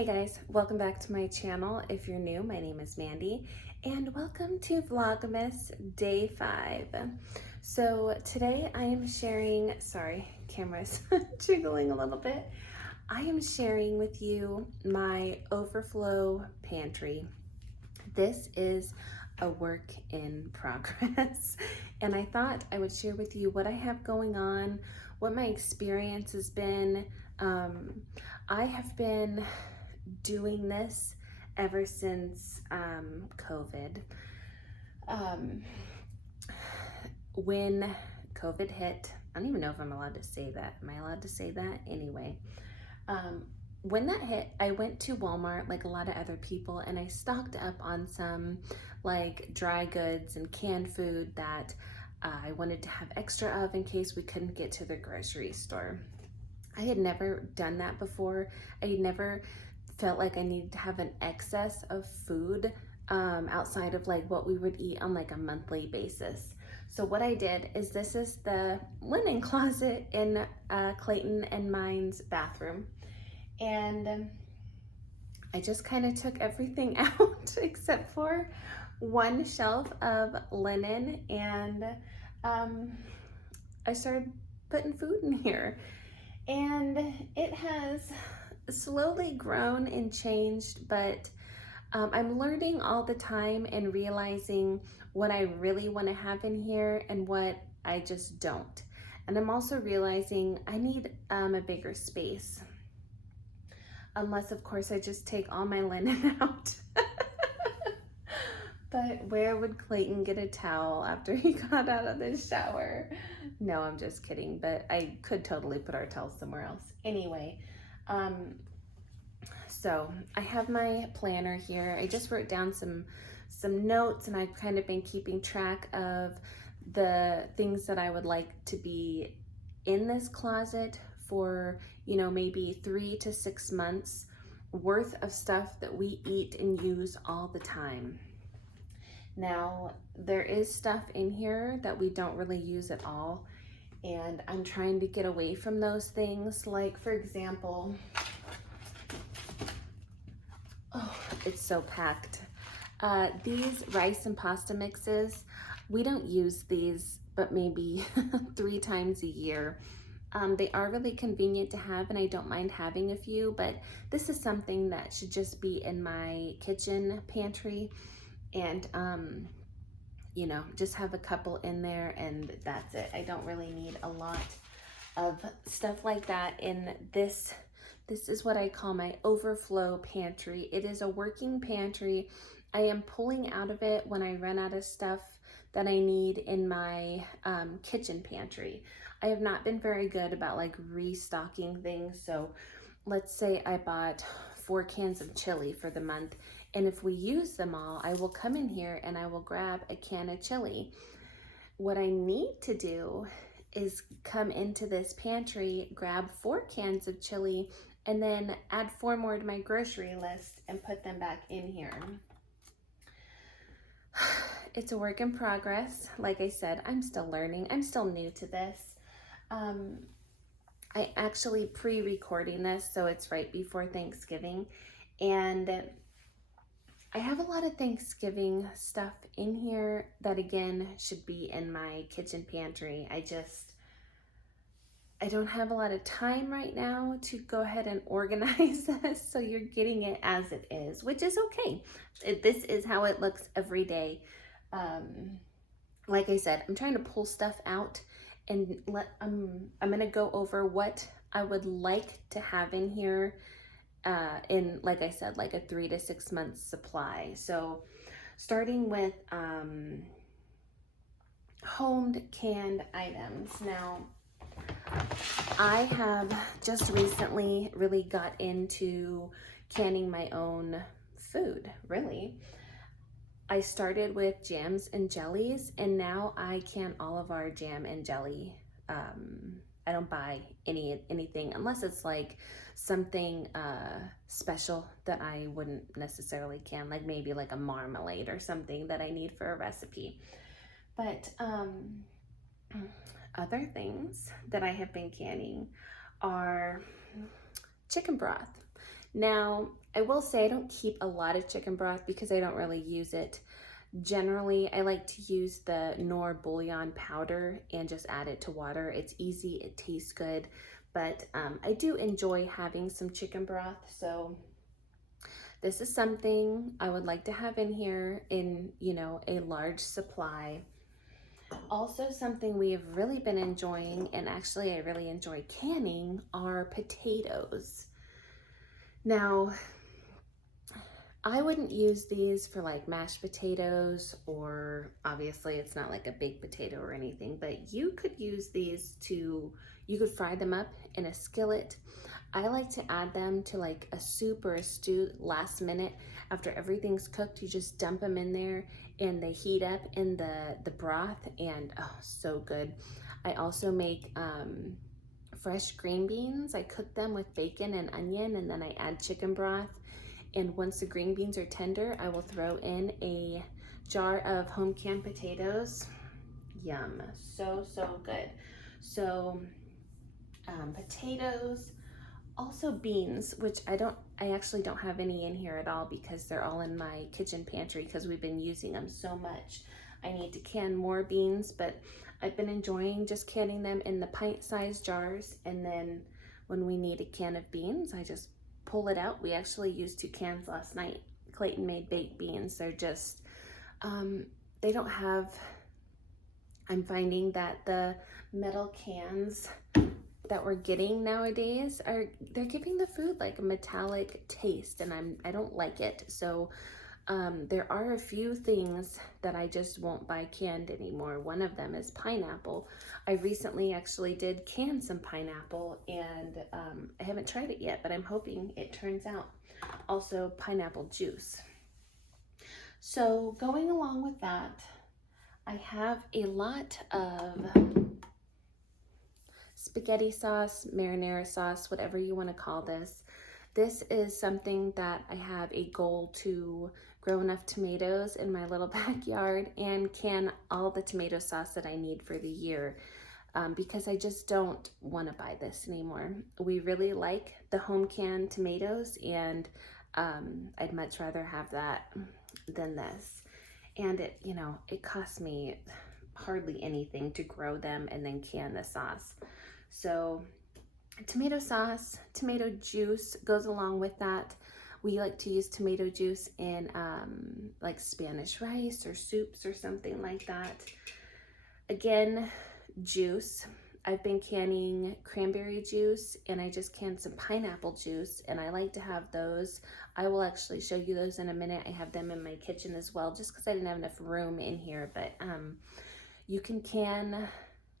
Hey guys, welcome back to my channel. If you're new, my name is Mandy and welcome to Vlogmas Day 5. So today I am sharing, sorry, camera's jiggling a little bit. I am sharing with you my Overflow pantry. This is a work in progress and I thought I would share with you what I have going on, what my experience has been. I have been doing this ever since COVID. When COVID hit, I don't even know if I'm allowed to say that. Am I allowed to say that? Anyway, when that hit, I went to Walmart like a lot of other people and I stocked up on some like dry goods and canned food that I wanted to have extra of in case we couldn't get to the grocery store. I had never done that before. I had never felt like I needed to have an excess of food outside of like what we would eat on like a monthly basis. So what I did is, this is the linen closet in Clayton and mine's bathroom. And I just kind of took everything out except for one shelf of linen, and I started putting food in here. And it has slowly grown and changed, but I'm learning all the time and realizing what I really want to have in here and what I just don't. And I'm also realizing I need a bigger space. Unless, of course, I just take all my linen out. But where would Clayton get a towel after he got out of the shower? No, I'm just kidding, but I could totally put our towels somewhere else. Anyway, so I have my planner here. I just wrote down some notes, and I've kind of been keeping track of the things that I would like to be in this closet for, you know, maybe 3 to 6 months worth of stuff that we eat and use all the time. Now, there is stuff in here that we don't really use at all, and I'm trying to get away from those things. Like, for example, oh, it's so packed. These rice and pasta mixes, we don't use these but maybe 3 times a year. They are really convenient to have, and I don't mind having a few, but this is something that should just be in my kitchen pantry. And you know, just have a couple in there and that's it. I don't really need a lot of stuff like that in this. This is what I call my Overflow pantry. It is a working pantry. I am pulling out of it when I run out of stuff that I need in my kitchen pantry. I have not been very good about like restocking things. So let's say I bought 4 cans of chili for the month, and if we use them all, I will come in here and I will grab a can of chili. What I need to do is come into this pantry, grab 4 cans of chili, and then add 4 more to my grocery list and put them back in here. It's a work in progress. Like I said, I'm still learning. I'm still new to this. I actually pre-recording this, so it's right before Thanksgiving, and I have a lot of Thanksgiving stuff in here that again should be in my kitchen pantry. I don't have a lot of time right now to go ahead and organize this, so you're getting it as it is, which is okay. This is how it looks every day. Like I said, I'm trying to pull stuff out, and I'm gonna go over what I would like to have in here in, like I said, like a 3 to 6 months supply. So starting with homed canned items. Now, I have just recently really got into canning my own food, really. I started with jams and jellies, and now I can all of our jam and jelly. I don't buy anything unless it's like something special that I wouldn't necessarily can, like maybe like a marmalade or something that I need for a recipe. But other things that I have been canning are chicken broth. Now, I will say I don't keep a lot of chicken broth because I don't really use it. Generally, I like to use the Knorr bouillon powder and just add it to water. It's easy, it tastes good, but I do enjoy having some chicken broth. So this is something I would like to have in here in, you know, a large supply. Also, something we have really been enjoying, and actually I really enjoy canning, are potatoes. Now, I wouldn't use these for like mashed potatoes, or obviously it's not like a baked potato or anything, but you could use these to, you could fry them up in a skillet. I like to add them to like a soup or a stew last minute after everything's cooked. You just dump them in there and they heat up in the broth, and oh, so good. I also make fresh green beans. I cook them with bacon and onion, and then I add chicken broth. And once the green beans are tender, I will throw in a jar of home canned potatoes. Yum, so, so good. So potatoes, also beans, which I actually don't have any in here at all because they're all in my kitchen pantry because we've been using them so much. I need to can more beans, but I've been enjoying just canning them in the pint-sized jars, and then when we need a can of beans, I just pull it out. We actually used 2 cans last night. Clayton made baked beans. They're just, they don't have, I'm finding that the metal cans that we're getting nowadays they're giving the food like a metallic taste, and I don't like it. So there are a few things that I just won't buy canned anymore. One of them is pineapple. I recently actually did can some pineapple, and I haven't tried it yet, but I'm hoping it turns out. Also pineapple juice. So going along with that, I have a lot of spaghetti sauce, marinara sauce, whatever you want to call this. This is something that I have a goal to grow enough tomatoes in my little backyard and can all the tomato sauce that I need for the year, because I just don't want to buy this anymore. We really like the home canned tomatoes, and I'd much rather have that than this. And it, you know, it costs me hardly anything to grow them and then can the sauce. So tomato sauce, tomato juice goes along with that. We like to use tomato juice in like Spanish rice or soups or something like that. Again, juice. I've been canning cranberry juice, and I just canned some pineapple juice, and I like to have those. I will actually show you those in a minute. I have them in my kitchen as well, just because I didn't have enough room in here. But you can can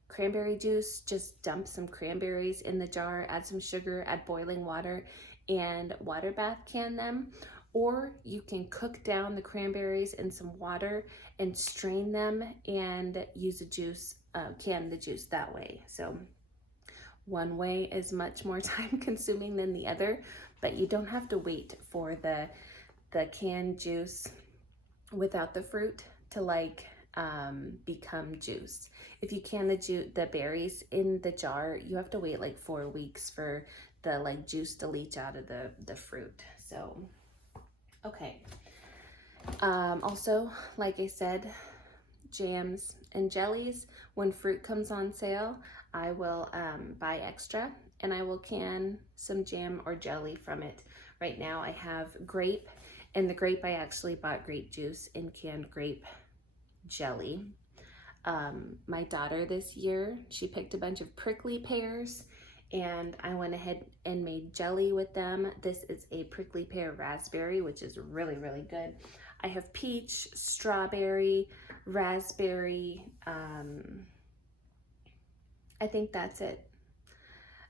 cranberry juice. Just dump some cranberries in the jar, add some sugar, add boiling water, and water bath can them. Or you can cook down the cranberries in some water and strain them and use a juice, can the juice that way. So one way is much more time consuming than the other, but you don't have to wait for the canned juice without the fruit to like become juice. If you can the berries in the jar, you have to wait like 4 weeks for the like juice to leach out of the fruit. So okay. Also, like I said, jams and jellies. When fruit comes on sale, I will buy extra, and I will can some jam or jelly from it. Right now I have grape, and the grape, I actually bought grape juice and canned grape jelly. My daughter this year, she picked a bunch of prickly pears, and I went ahead and made jelly with them. This is a prickly pear raspberry, which is really, really good. I have peach, strawberry, raspberry. I think that's it.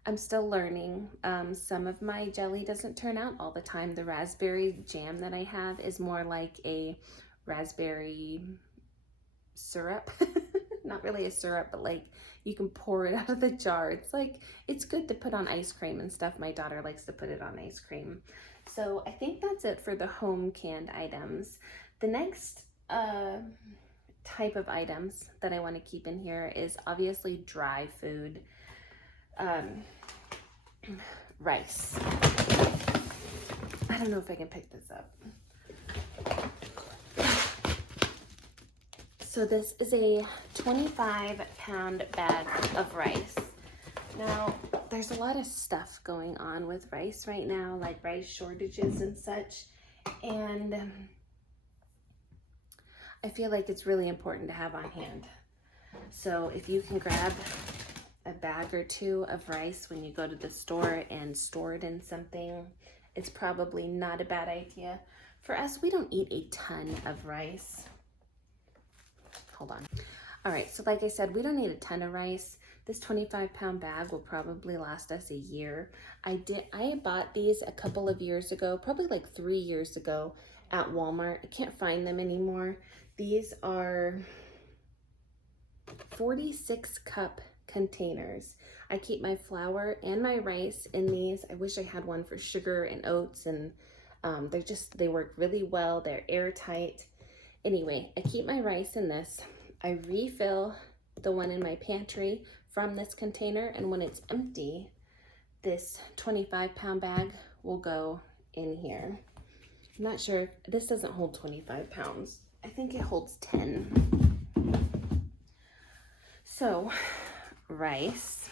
I'm still learning. Some of my jelly doesn't turn out all the time. The raspberry jam that I have is more like a raspberry syrup. Not really a syrup, but like you can pour it out of the jar. It's like, it's good to put on ice cream and stuff. My daughter likes to put it on ice cream. So I think that's it for the home canned items. The next type of items that I want to keep in here is obviously dry food. Rice. don't know if I can pick this up. So this is a 25-pound bag of rice. Now, there's a lot of stuff going on with rice right now, like rice shortages and such. And I feel like it's really important to have on hand. So if you can grab a bag or two of rice when you go to the store and store it in something, it's probably not a bad idea. For us, we don't eat a ton of rice. Hold on. All right, so like I said, we don't need a ton of rice. This 25-pound bag will probably last us a year. I bought these a couple of years ago, probably like 3 years ago at Walmart. I can't find them anymore. These are 46 cup containers. I keep my flour and my rice in these. I wish I had one for sugar and oats, and they work really well. They're airtight. Anyway, I keep my rice in this. I refill the one in my pantry from this container, and when it's empty, this 25-pound bag will go in here. I'm not sure, this doesn't hold 25 pounds. I think it holds 10. So, rice,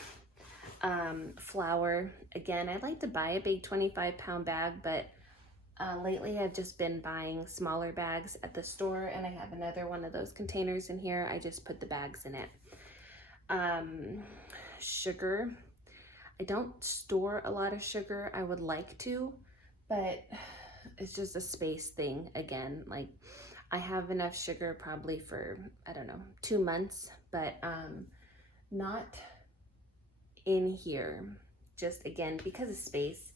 flour. Again, I like to buy a big 25-pound bag, but lately I've just been buying smaller bags at the store, and I have another one of those containers in here. I just put the bags in it. Sugar. I don't store a lot of sugar. I would like to, but it's just a space thing again. Like, I have enough sugar probably for, I don't know, 2 months, but not in here, just again because of space.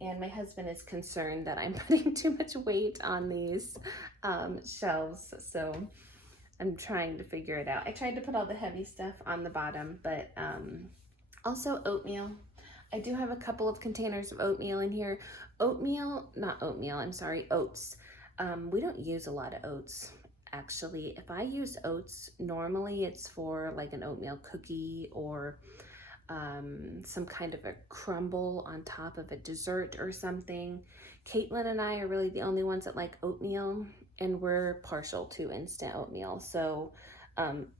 And my husband is concerned that I'm putting too much weight on these shelves, so I'm trying to figure it out. I tried to put all the heavy stuff on the bottom, but also oatmeal. I do have a couple of containers of oatmeal in here. Oats. We don't use a lot of oats. Actually, if I use oats, normally it's for like an oatmeal cookie or some kind of a crumble on top of a dessert or something. Caitlin and I are really the only ones that like oatmeal, and we're partial to instant oatmeal. So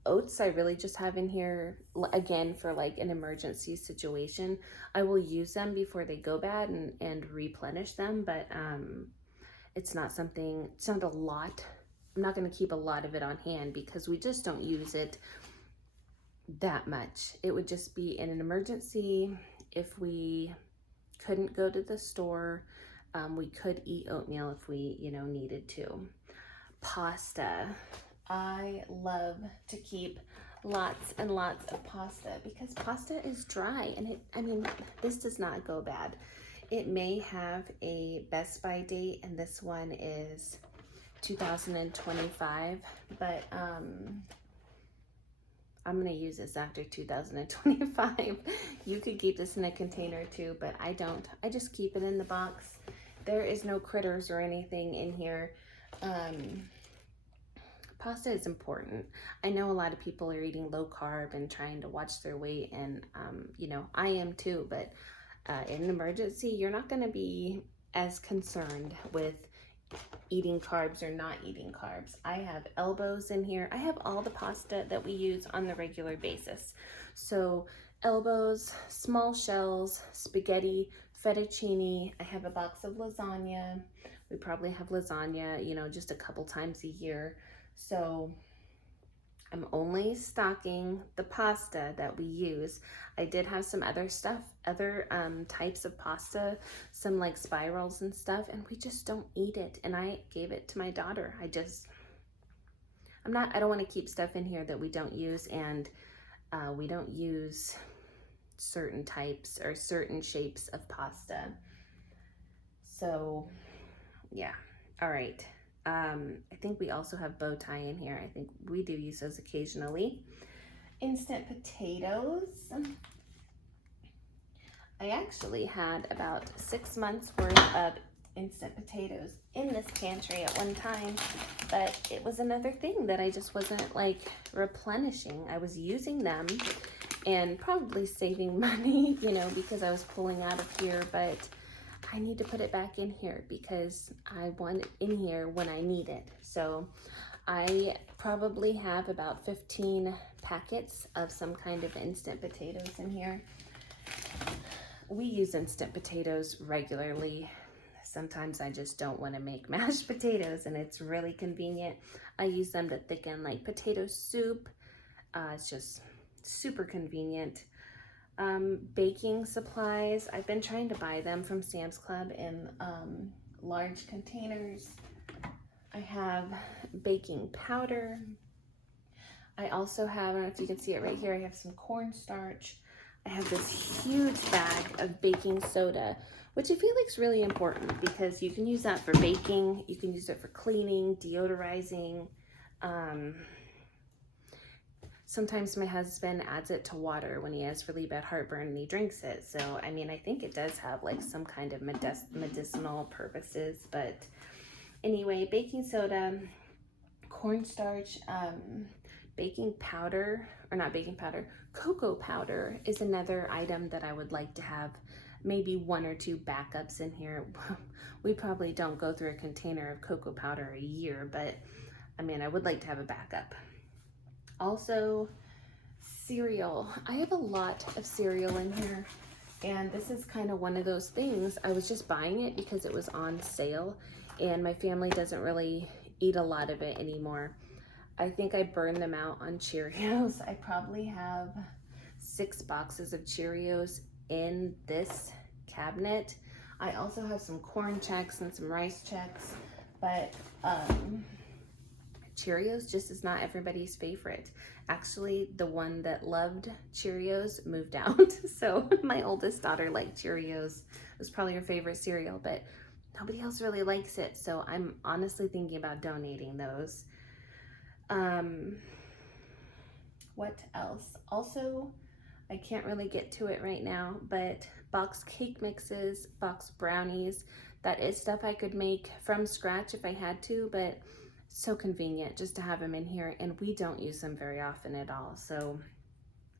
oats I really just have in here, again, for like an emergency situation. I will use them before they go bad and replenish them, but it's not a lot. I'm not going to keep a lot of it on hand because we just don't use it that much. It would just be in an emergency. If we couldn't go to the store, we could eat oatmeal if we, needed to. Pasta. I love to keep lots and lots of pasta because pasta is dry, and this does not go bad. It may have a best by date, and this one is 2025, but I'm gonna use this after 2025. You could keep this in a container too, but I don't. I just keep it in the box. There is no critters or anything in here. Pasta is important. I know a lot of people are eating low carb and trying to watch their weight, and I am too, but in an emergency, you're not gonna be as concerned with eating carbs or not eating carbs. I have elbows in here. I have all the pasta that we use on the regular basis. So elbows, small shells, spaghetti, fettuccine. I have a box of lasagna. We probably have lasagna, just a couple times a year. So I'm only stocking the pasta that we use. I did have some other stuff, other types of pasta, some like spirals and stuff, and we just don't eat it. And I gave it to my daughter. I don't want to keep stuff in here that we don't use, and we don't use certain types or certain shapes of pasta. So yeah, all right. I think we also have bow tie in here. I think we do use those occasionally. Instant potatoes. I actually had about 6 months worth of instant potatoes in this pantry at one time, but it was another thing that I just wasn't like replenishing. I was using them and probably saving money, because I was pulling out of here, but I need to put it back in here because I want it in here when I need it. So I probably have about 15 packets of some kind of instant potatoes in here. We use instant potatoes regularly. Sometimes I just don't want to make mashed potatoes and it's really convenient. I use them to thicken like potato soup. It's just super convenient. Baking supplies, I've been trying to buy them from Sam's Club in large containers. I have baking powder. I also have, I don't know if you can see it right here, I have some cornstarch. I have this huge bag of baking soda, which I feel like is really important because you can use that for baking, you can use it for cleaning, deodorizing. Sometimes my husband adds it to water when he has really bad heartburn and he drinks it. So, I mean, I think it does have like some kind of medicinal purposes. But anyway, baking soda, cornstarch, baking powder, or not baking powder, cocoa powder is another item that I would like to have maybe 1 or 2 backups in here. We probably don't go through a container of cocoa powder a year, but I mean, I would like to have a backup. Also, cereal. I have a lot of cereal in here, and this is kind of one of those things. I was just buying it because it was on sale, and my family doesn't really eat a lot of it anymore. I think I burned them out on Cheerios. I probably have 6 boxes of Cheerios in this cabinet. I also have some corn checks and some rice checks, but Cheerios just is not everybody's favorite. Actually, the one that loved Cheerios moved out. So my oldest daughter liked Cheerios. It was probably her favorite cereal, but nobody else really likes it. So I'm honestly thinking about donating those. What else? Also, I can't really get to it right now, but box cake mixes, box brownies, that is stuff I could make from scratch if I had to, but so convenient just to have them in here, and we don't use them very often at all. So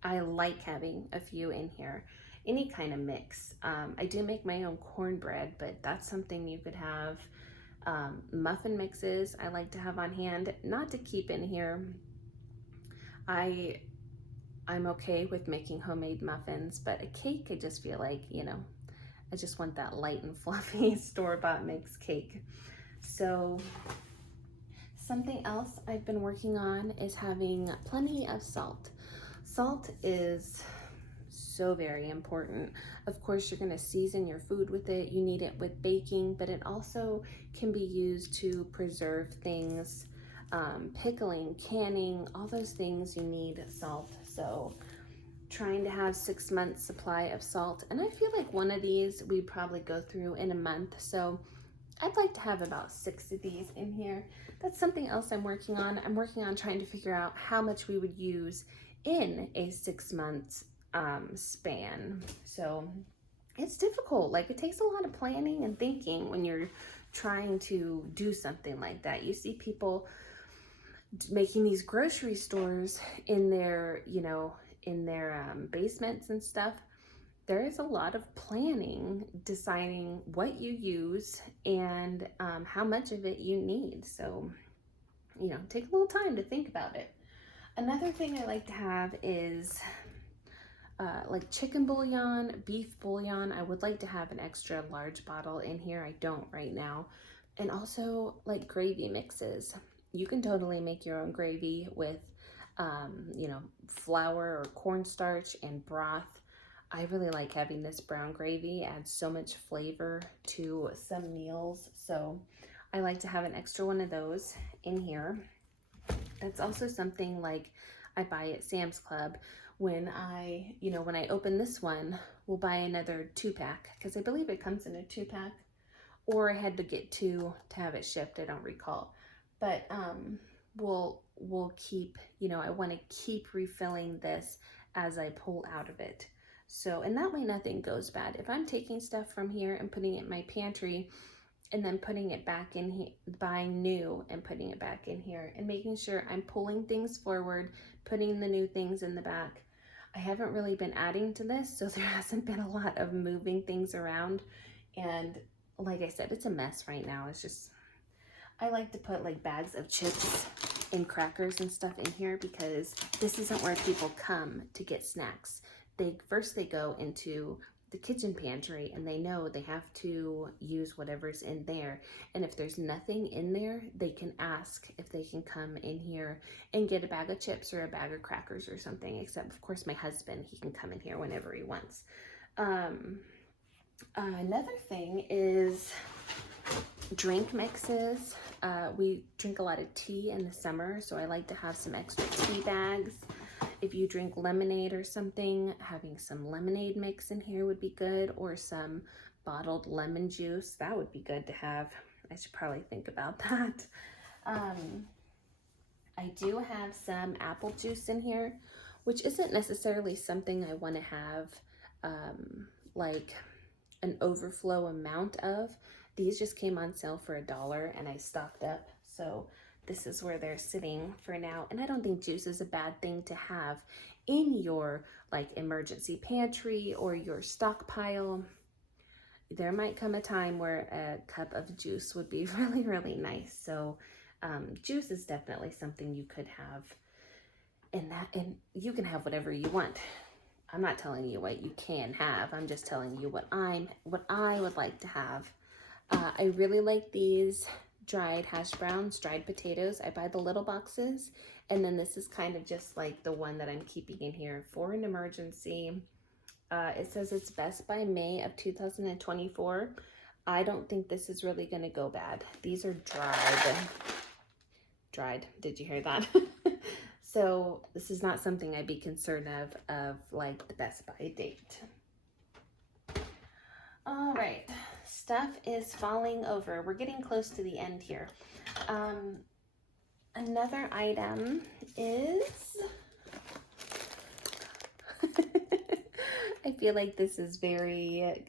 I like having a few in here. Any kind of mix. I do make my own cornbread, but that's something you could have. Muffin mixes I like to have on hand, not to keep in here. I'm okay with making homemade muffins, but a cake, I just feel like, you know, I just want that light and fluffy store-bought mixed cake. So something else I've been working on is having plenty of salt. Salt is so very important. Of course, you're going to season your food with it. You need it with baking, but it also can be used to preserve things, pickling, canning, all those things you need salt. So trying to have 6 months supply of salt, and I feel like one of these we'd probably go through in a month. So I'd like to have about 6 of these in here. That's something else I'm working on. I'm working on trying to figure out how much we would use in a 6 months span. So it's difficult. Like, it takes a lot of planning and thinking when you're trying to do something like that. You see people making these grocery stores in their, you know, in their basements and stuff. There is a lot of planning, deciding what you use and how much of it you need. So, you know, take a little time to think about it. Another thing I like to have is like chicken bouillon, beef bouillon. I would like to have an extra large bottle in here. I don't right now. And also like gravy mixes. You can totally make your own gravy with, you know, flour or cornstarch and broth. I really like having this brown gravy. It adds so much flavor to some meals. So I like to have an extra one of those in here. That's also something like I buy at Sam's Club. When I, you know, when I open this one, we'll buy another 2-pack because I believe it comes in a 2-pack, or I had to get 2 to have it shipped. I don't recall, but we'll keep, you know, I want to keep refilling this as I pull out of it. So, and that way nothing goes bad. If I'm taking stuff from here and putting it in my pantry and then putting it back in here, buying new and putting it back in here and making sure I'm pulling things forward, putting the new things in the back. I haven't really been adding to this, so there hasn't been a lot of moving things around And like I said, it's a mess right now. It's just, I like to put like bags of chips and crackers and stuff in here because this isn't where people come to get snacks. First they go into the kitchen pantry and they know they have to use whatever's in there. And if there's nothing in there, they can ask if they can come in here and get a bag of chips or a bag of crackers or something. Except of course my husband, he can come in here whenever he wants. Another thing is drink mixes. We drink a lot of tea in the summer, so I like to have some extra tea bags. If you drink lemonade or something, having some lemonade mix in here would be good, or some bottled lemon juice. That would be good to have. I should probably think about that. I do have some apple juice in here, which isn't necessarily something I want to have like an overflow amount of. These just came on sale for $1 and I stocked up. So this is where they're sitting for now. And I don't think juice is a bad thing to have in your like emergency pantry or your stockpile. There might come a time where a cup of juice would be really, really nice. So juice is definitely something you could have and you can have whatever you want. I'm not telling you what you can have. I'm just telling you what I would like to have. I really like these dried hash browns, dried potatoes. I buy the little boxes, and then this is kind of just like the one that I'm keeping in here for an emergency. It says it's best by May of 2024. I don't think this is really going to go bad. These are dried. Did you hear that? So this is not something I'd be concerned of like the best by date. All right, stuff is falling over. We're getting close to the end here. Another item is, I feel like this is very,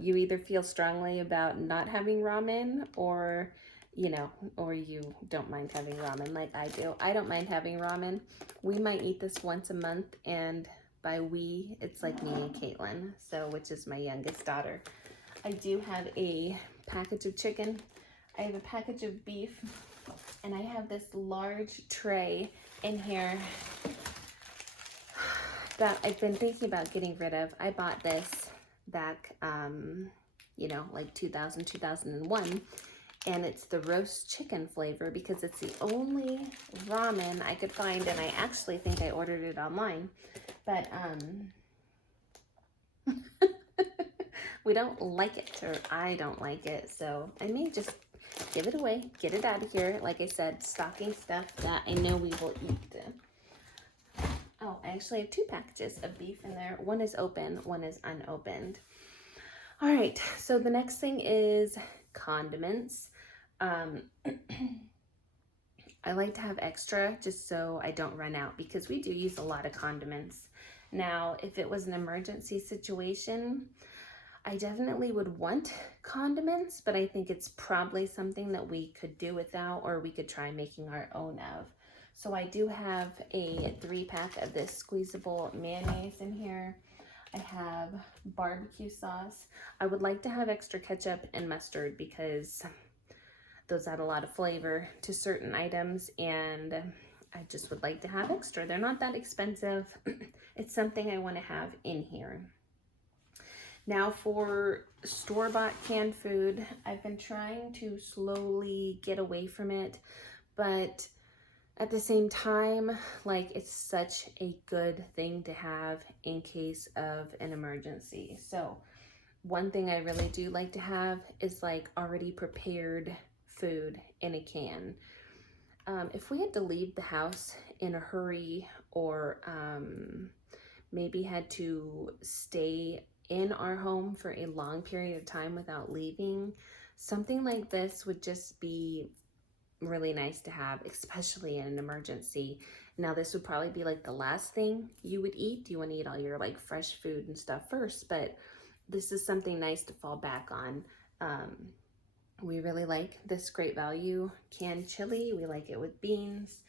you either feel strongly about not having ramen or, you know, or you don't mind having ramen like I do. I don't mind having ramen. We might eat this once a month, and by we, it's like me and Caitlin, so which is my youngest daughter. I do have a package of chicken. I have a package of beef, and I have this large tray in here that I've been thinking about getting rid of. I bought this back, you know, like 2001. And it's the roast chicken flavor because it's the only ramen I could find, and I actually think I ordered it online. But we don't like it, or I don't like it, so I may just give it away, get it out of here. Like I said, stocking stuff that I know we will eat. Oh, I actually have 2 packages of beef in there. One is open, one is unopened. All right, so the next thing is condiments. I like to have extra just so I don't run out, because we do use a lot of condiments. Now, if it was an emergency situation, I definitely would want condiments, but I think it's probably something that we could do without, or we could try making our own of. So I do have a 3-pack of this squeezable mayonnaise in here. I have barbecue sauce. I would like to have extra ketchup and mustard because those add a lot of flavor to certain items, and I just would like to have extra. They're not that expensive. It's something I want to have in here. Now for store-bought canned food, I've been trying to slowly get away from it, but at the same time, like, it's such a good thing to have in case of an emergency. So one thing I really do like to have is like already prepared food in a can. If we had to leave the house in a hurry, or maybe had to stay in our home for a long period of time without leaving, something like this would just be really nice to have, especially in an emergency. Now, this would probably be like the last thing you would eat. You want to eat all your like fresh food and stuff first, but this is something nice to fall back on. We really like this Great Value canned chili. We like it with beans.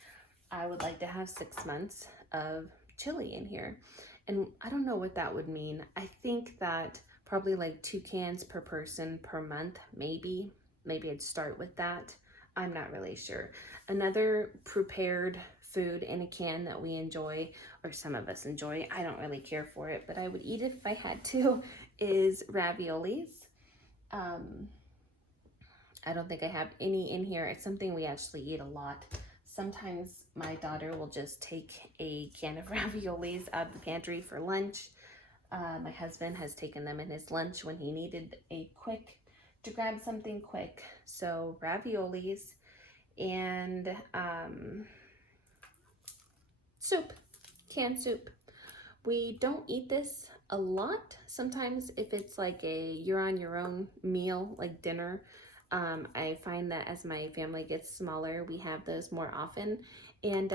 I would like to have 6 months of chili in here. And I don't know what that would mean. I think that probably like 2 cans per person per month, maybe. Maybe I'd start with that. I'm not really sure. Another prepared food in a can that we enjoy, or some of us enjoy, I don't really care for it, but I would eat it if I had to, is raviolis. I don't think I have any in here. It's something we actually eat a lot. Sometimes my daughter will just take a can of raviolis out of the pantry for lunch. My husband has taken them in his lunch when he needed to grab something quick. So raviolis and soup, canned soup. We don't eat this a lot. Sometimes if it's like you're on your own meal, like dinner, I find that as my family gets smaller, we have those more often. And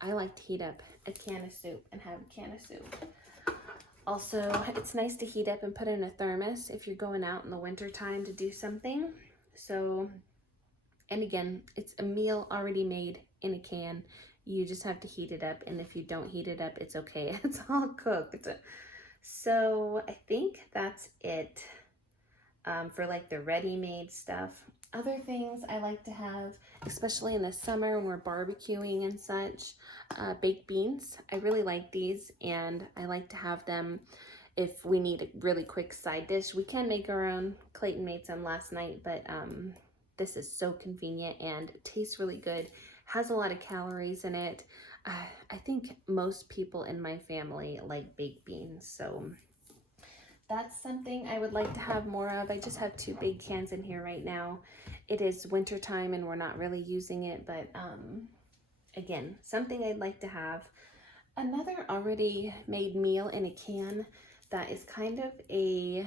I like to heat up a can of soup and have a can of soup. Also, it's nice to heat up and put in a thermos if you're going out in the winter time to do something. So, and again, it's a meal already made in a can. You just have to heat it up, and if you don't heat it up, it's okay. It's all cooked. So I think that's it for like the ready-made stuff. Other things I like to have, especially in the summer when we're barbecuing and such, baked beans. I really like these, and I like to have them if we need a really quick side dish. We can make our own. Clayton made some last night, but this is so convenient and tastes really good. Has a lot of calories in it. I think most people in my family like baked beans, so that's something I would like to have more of. I just have 2 big cans in here right now. It is winter time and we're not really using it, but again, something I'd like to have. Another already made meal in a can that is kind of a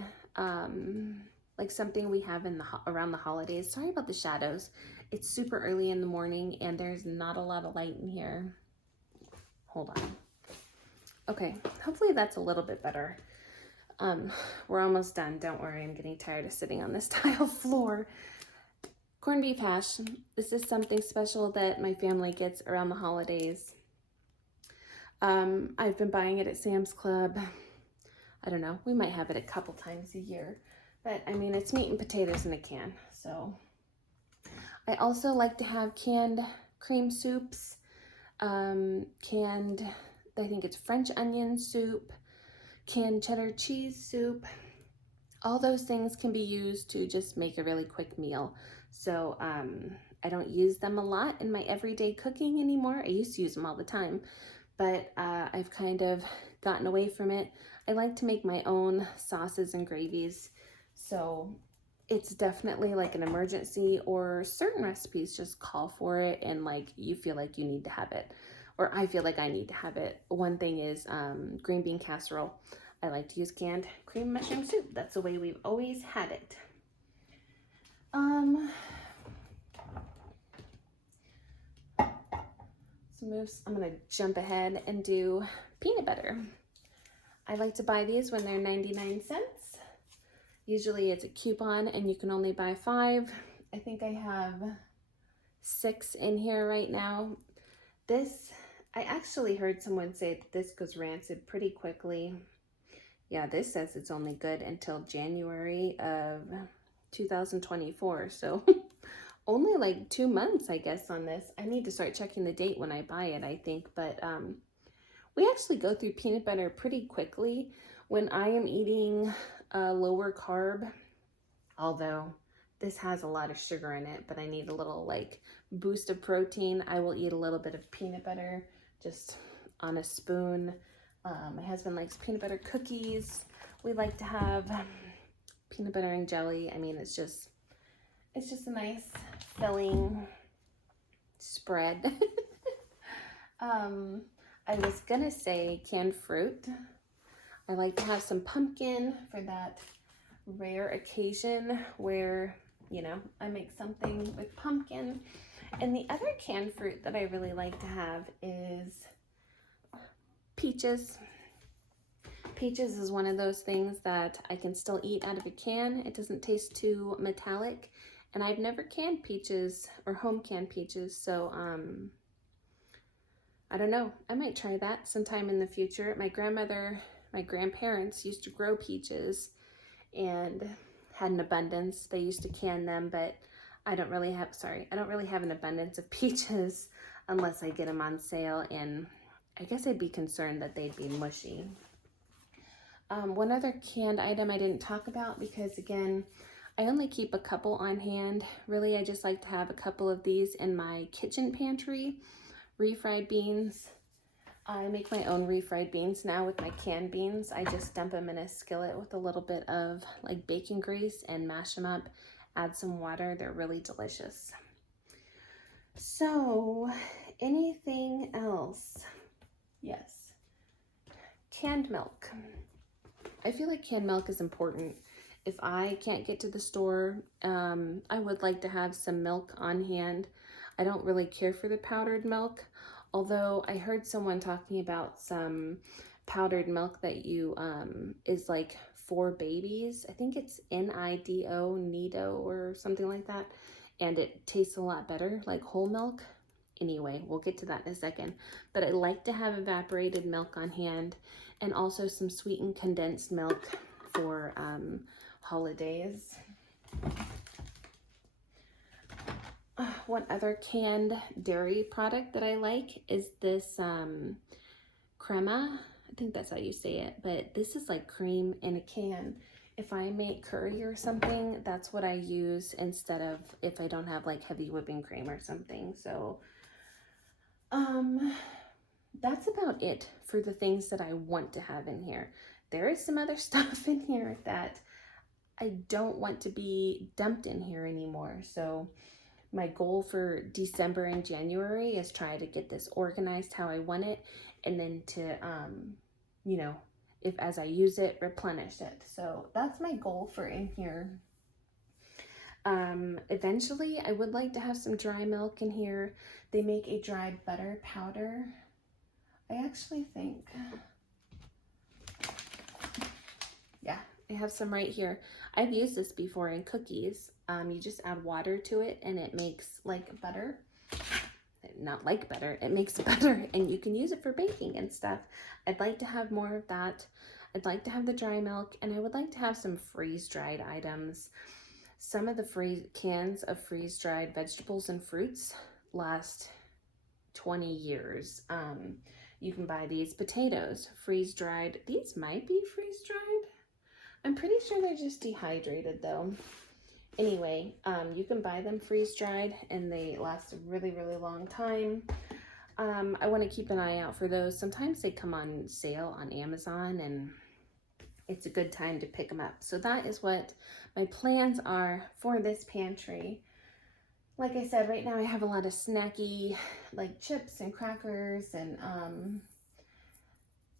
like something we have in around the holidays. Sorry about the shadows. It's super early in the morning and there's not a lot of light in here. Hold on. Okay, hopefully that's a little bit better. We're almost done. Don't worry, I'm getting tired of sitting on this tile floor. Corned beef hash. This is something special that my family gets around the holidays. I've been buying it at Sam's Club. I don't know, we might have it a couple times a year, but I mean, it's meat and potatoes in a can. So I also like to have canned cream soups, canned, I think it's French onion soup, canned cheddar cheese soup. All those things can be used to just make a really quick meal. So I don't use them a lot in my everyday cooking anymore. I used to use them all the time, but I've kind of gotten away from it. I like to make my own sauces and gravies. So it's definitely like an emergency, or certain recipes just call for it and like you feel like you need to have it, or I feel like I need to have it. One thing is green bean casserole. I like to use canned cream mushroom soup. That's the way we've always had it. I'm gonna jump ahead and do peanut butter. I like to buy these when they're 99 cents. Usually it's a coupon and you can only buy 5. I think I have 6 in here right now. This, I actually heard someone say that this goes rancid pretty quickly. Yeah, this says it's only good until January of 2024. So only like 2 months, I guess, on this. I need to start checking the date when I buy it, I think. But we actually go through peanut butter pretty quickly when I am eating lower carb, although this has a lot of sugar in it, but I need a little like boost of protein. I will eat a little bit of peanut butter just on a spoon. My husband likes peanut butter cookies. We like to have peanut butter and jelly. I mean, it's just a nice filling spread. I was gonna say canned fruit. I like to have some pumpkin for that rare occasion where, you know, I make something with pumpkin. And the other canned fruit that I really like to have is peaches. Peaches is one of those things that I can still eat out of a can. It doesn't taste too metallic. And I've never canned peaches or home canned peaches, so I don't know. I might try that sometime in the future. My grandparents used to grow peaches and had an abundance. They used to can them, but I don't really have an abundance of peaches unless I get them on sale, and I guess I'd be concerned that they'd be mushy. One other canned item I didn't talk about because, again, I only keep a couple on hand. Really, I just like to have a couple of these in my kitchen pantry. Refried beans. I make my own refried beans now with my canned beans. I just dump them in a skillet with a little bit of like bacon grease and mash them up, add some water. They're really delicious. So, anything else? Yes. Canned milk. I feel like canned milk is important. If I can't get to the store, I would like to have some milk on hand. I don't really care for the powdered milk, although I heard someone talking about some powdered milk that is like for babies. I think it's Nido or something like that, and it tastes a lot better, like whole milk. Anyway, we'll get to that in a second, but I like to have evaporated milk on hand and also some sweetened condensed milk for holidays. One other canned dairy product that I like is this crema. I think that's how you say it, but this is like cream in a can. If I make curry or something, that's what I use instead of if I don't have like heavy whipping cream or something. So that's about it for the things that I want to have in here. There is some other stuff in here that I don't want to be dumped in here anymore. So my goal for December and January is try to get this organized how I want it, and then to, you know, if as I use it, replenish it. So that's my goal for in here. Eventually, I would like to have some dry milk in here. They make a dried butter powder. I actually think, yeah, I have some right here. I've used this before in cookies. You just add water to it and it makes like butter. Not like butter, it makes butter, and you can use it for baking and stuff. I'd like to have more of that. I'd like to have the dry milk, and I would like to have some freeze-dried items. Some of the cans of freeze-dried vegetables and fruits last 20 years. You can buy these potatoes freeze-dried. These might be freeze-dried. I'm pretty sure they're just dehydrated though. Anyway, you can buy them freeze-dried and they last a really, really long time. I want to keep an eye out for those. Sometimes they come on sale on Amazon and it's a good time to pick them up. So that is what my plans are for this pantry. Like I said, right now I have a lot of snacky, like chips and crackers and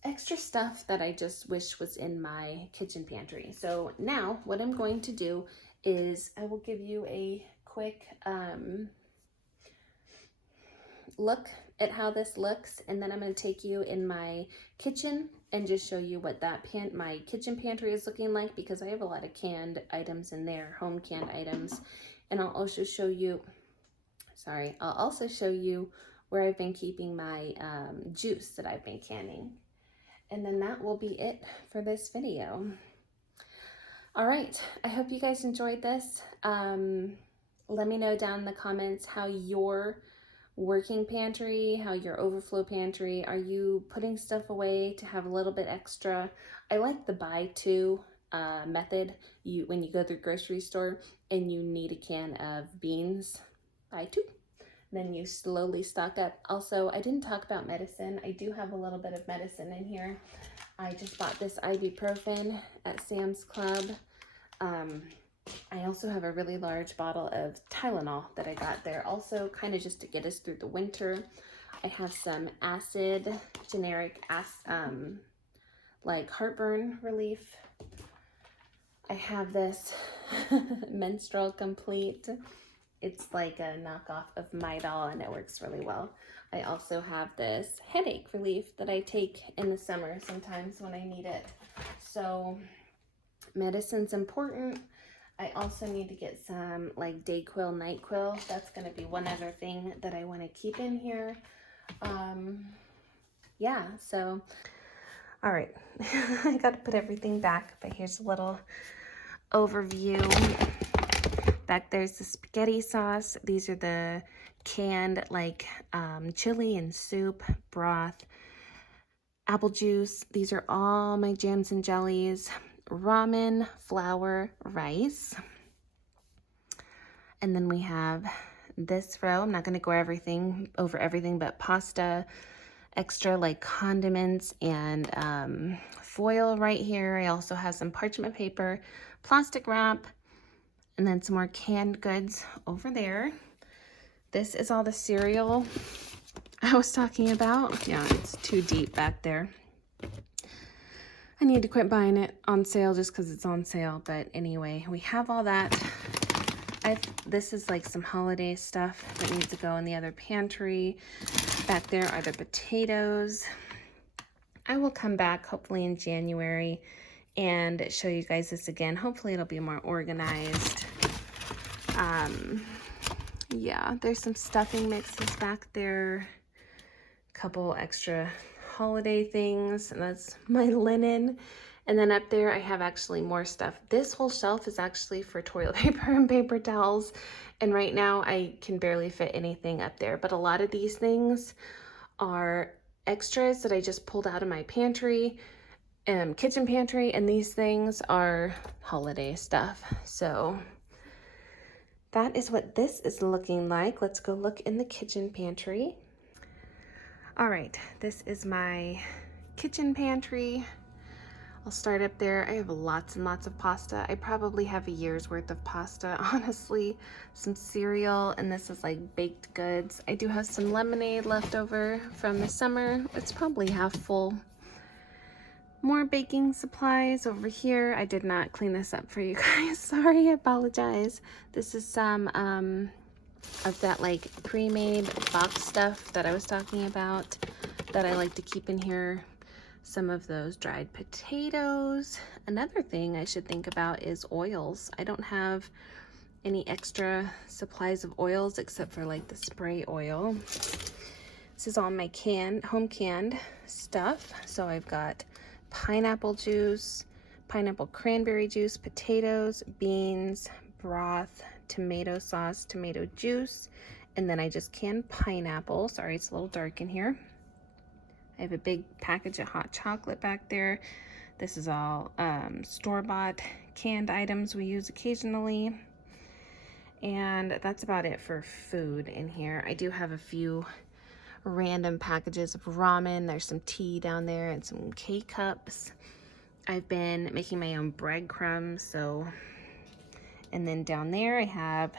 extra stuff that I just wish was in my kitchen pantry. So now what I'm going to do is I will give you a quick look at how this looks, and then I'm going to take you in my kitchen and just show you what my kitchen pantry is looking like, because I have a lot of canned items in there, home canned items. And I'll also show you, where I've been keeping my juice that I've been canning. And then that will be it for this video. All right, I hope you guys enjoyed this. Let me know down in the comments how your working pantry, how your overflow pantry, are you putting stuff away to have a little bit extra? I like the buy two method. When you go to the grocery store and you need a can of beans, buy two. Then you slowly stock up. Also, I didn't talk about medicine. I do have a little bit of medicine in here. I just bought this ibuprofen at Sam's Club. I also have a really large bottle of Tylenol that I got there, also kind of just to get us through the winter. I have some generic like heartburn relief. I have this Menstrual Complete. It's like a knockoff of Midol and it works really well. I also have this headache relief that I take in the summer sometimes when I need it. So medicine's important. I also need to get some like Dayquil, NyQuil. That's going to be one other thing that I want to keep in here. yeah, so all right. I got to put everything back, but here's a little overview. Back there's the spaghetti sauce. These are the canned like chili and soup, broth, apple juice. These are all my jams and jellies, ramen, flour, rice. And then we have this row. I'm not going to go over everything, but pasta, extra like condiments and foil right here. I also have some parchment paper, plastic wrap, and then some more canned goods over there. This is all the cereal I was talking about. Yeah, it's too deep back there. I need to quit buying it on sale just because it's on sale. But anyway, we have all that. This is like some holiday stuff that needs to go in the other pantry. Back there are the potatoes. I will come back hopefully in January and show you guys this again. Hopefully it'll be more organized. Yeah, there's some stuffing mixes back there. Couple extra holiday things, and that's my linen. And then up there I have actually more stuff. This whole shelf is actually for toilet paper and paper towels, and right now I can barely fit anything up there, but a lot of these things are extras that I just pulled out of my pantry, kitchen pantry, and these things are holiday stuff. So that is what this is looking like. Let's go look in the kitchen pantry. All right, this is my kitchen pantry. I'll start up there. I have lots and lots of pasta. I probably have a year's worth of pasta, honestly. Some cereal, and this is like baked goods. I do have some lemonade left over from the summer. It's probably half full. More baking supplies over here. I did not clean this up for you guys. Sorry, I apologize. This is some of that like pre-made box stuff that I was talking about that I like to keep in here. Some of those dried potatoes. Another thing I should think about is oils. I don't have any extra supplies of oils except for like the spray oil. This is all my home canned stuff. So I've got pineapple juice, pineapple cranberry juice, potatoes, beans, broth, tomato sauce, tomato juice, and then I just canned pineapple. Sorry, it's a little dark in here. I have a big package of hot chocolate back there. This is all store-bought canned items we use occasionally. And that's about it for food in here. I do have a few random packages of ramen. There's some tea down there and some K-cups. I've been making my own breadcrumbs, so. And then down there I have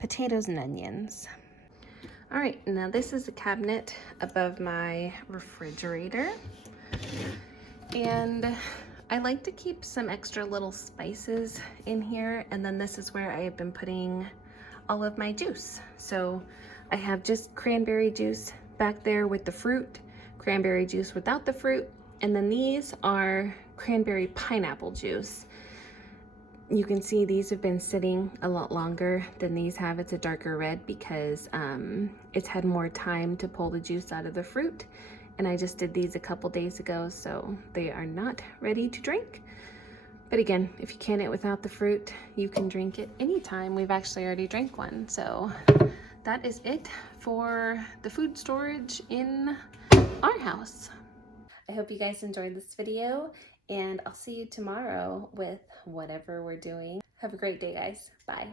potatoes and onions. All right, now this is a cabinet above my refrigerator. And I like to keep some extra little spices in here. And then this is where I have been putting all of my juice. So I have just cranberry juice back there with the fruit, cranberry juice without the fruit, and then these are cranberry pineapple juice. You can see these have been sitting a lot longer than these have. It's a darker red because it's had more time to pull the juice out of the fruit. And I just did these a couple days ago, so they are not ready to drink. But again, if you can't eat without the fruit, you can drink it anytime. We've actually already drank one. So that is it for the food storage in our house. I hope you guys enjoyed this video, and I'll see you tomorrow with whatever we're doing. Have a great day, guys. Bye.